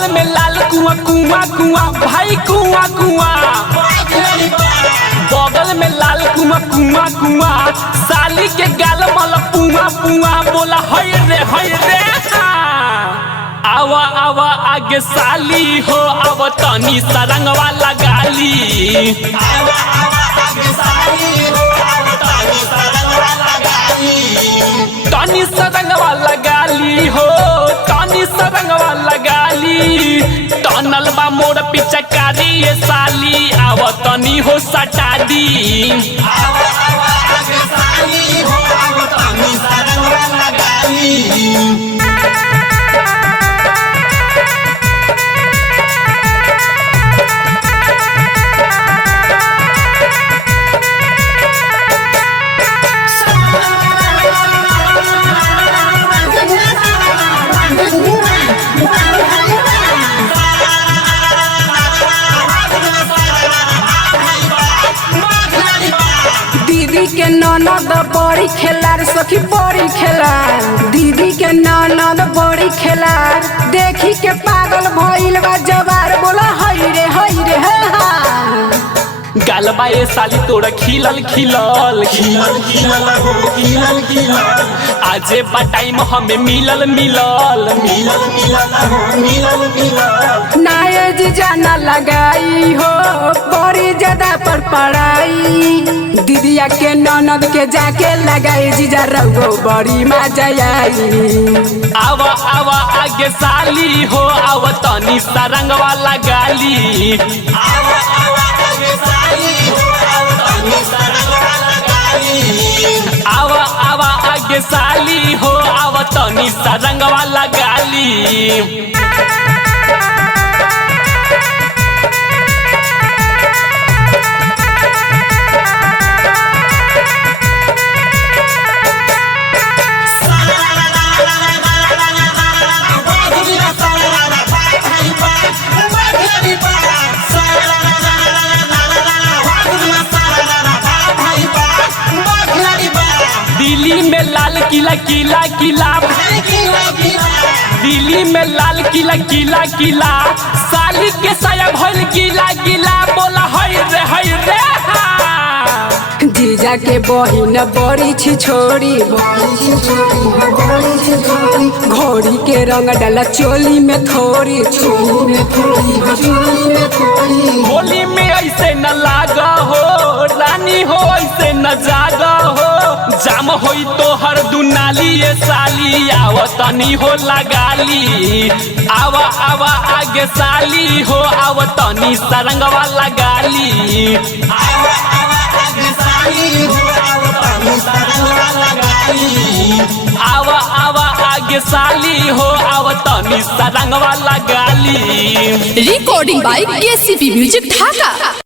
बगल में लाल कुआं कुआं कुआं भाई कुआं कुआं, बगल में लाल कुआं कुआं कुआं, साली के गाल मल पुआ पुआ, बोला हई रे आवा आवा आगे साली हो, आवा तनी सरंगवा लगाली, आवा आवा आगे साली हो, आवा तनी सरंगवा लगाली, तनी सरंगवा लगाली हो, तनी सरंगवा लगाली, टनल बा मोर पिचकारी ये साली, आवा तनी हो सटा दी, आवा आवा आगे साली हो, आवा तनी सरंगवा लगाली। दीदी के ननद बड़ी खेलार, सखी बड़ी खेलार, दीदी के ननद बड़ी खेलार, देखी के पागल भइल बा जवार, बोला हई रे गालबा ये साली तोरा खिलल खिलल खिलल खिलल हो खिलल खिलल, आजे बा टाइम हमें मिलल मिलल मिलल मिलल हो मिलल मिलल, नाये जीजा ना लगाई हो, बड़ी ज्यादा पर पढ़ाई, दीदिया के ननद के जाके लगाई, जीजा रहो बड़ी मजा आई, आवा आवा आगे साली हो, आवा तनी सरंगवा लगाली, आवा आवा आगे साली हो, आवा तनी सरंगवा लगाली, आवा आवा आगे साली हो, आवा तनी सरंगवा लगाली। दिल्ली में लाल किला किला किला, दिल्ली में लाल किला किला किला, साली के साया भइल किला किला, बोला हई रे जीजा के बहिन बड़ी छी छोड़ी, घोड़ी के रंग डाला चोली में थोड़ी, होली में ऐसे न लागा हो रानी हो, ऐसे न जागा हो, जाम होई तो हर दुनाली ये साली, आवा तनी हो लगाली, आवा आवा आगे साली हो, आवा तनी सरंगवा लगाली, आवा आवा आगे साली हो, आवा तनी सरंगवा लगाली, आवा आवा आगे साली हो, आवा तनी सरंगवा लगाली। Recording by KCP music Dhaka.